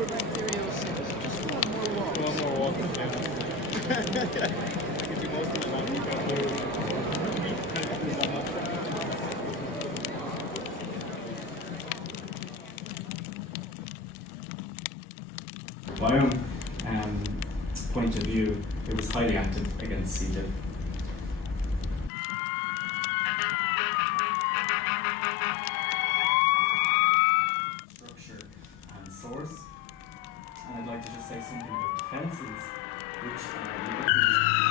Just one more walk. One more walk. Give you most of the money you got there. Biome point of view, it was highly active against C. diff. Structure and source. And I'd like to just say something about defences, which are